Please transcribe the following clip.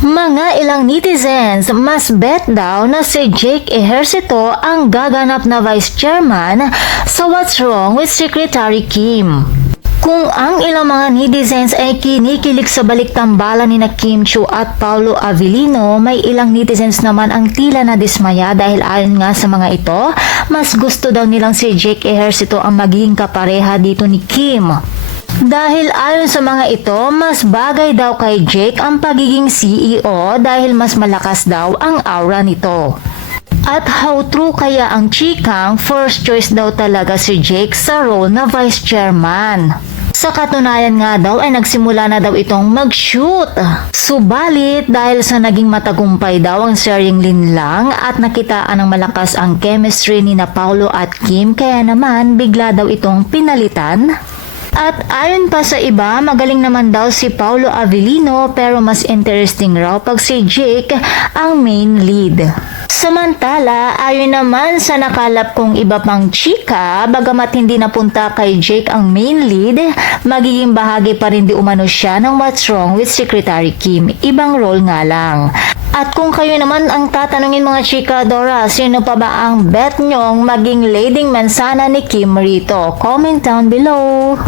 Mga ilang netizens mas bet daw na si Jake Ejercito ang gaganap na vice chairman sa What's Wrong with Secretary Kim. Kung ang ilang mga netizens ay kinikilig sa baliktambalan ni na Kim Chiu at Paulo Avellino, may ilang netizens naman ang tila na dismaya dahil ayon nga sa mga ito, mas gusto daw nilang si Jake Ejercito ang magiging kapareha dito ni Kim. Dahil ayon sa mga ito, mas bagay daw kay Jake ang pagiging CEO dahil mas malakas daw ang aura nito. At how true kaya ang chikang first choice daw talaga si Jake sa role na vice chairman? Sa katunayan nga daw ay nagsimula na daw itong mag-shoot. Subalit dahil sa naging matagumpay daw ang seryeng Linlang at nakitaan ng malakas ang chemistry ni na Paulo at Kim, kaya naman bigla daw itong pinalitan. At ayon pa sa iba, magaling naman daw si Paulo Avellino pero mas interesting raw pag si Jake ang main lead. Samantala, ayon naman sa nakalap kong iba pang chika, bagamat hindi napunta kay Jake ang main lead, magiging bahagi pa rin di umano siya ng What's Wrong with Secretary Kim. Ibang role nga lang. At kung kayo naman ang tatanungin mga chika Dora, sino pa ba ang bet nyong maging leading man sana ni Kim rito? Comment down below.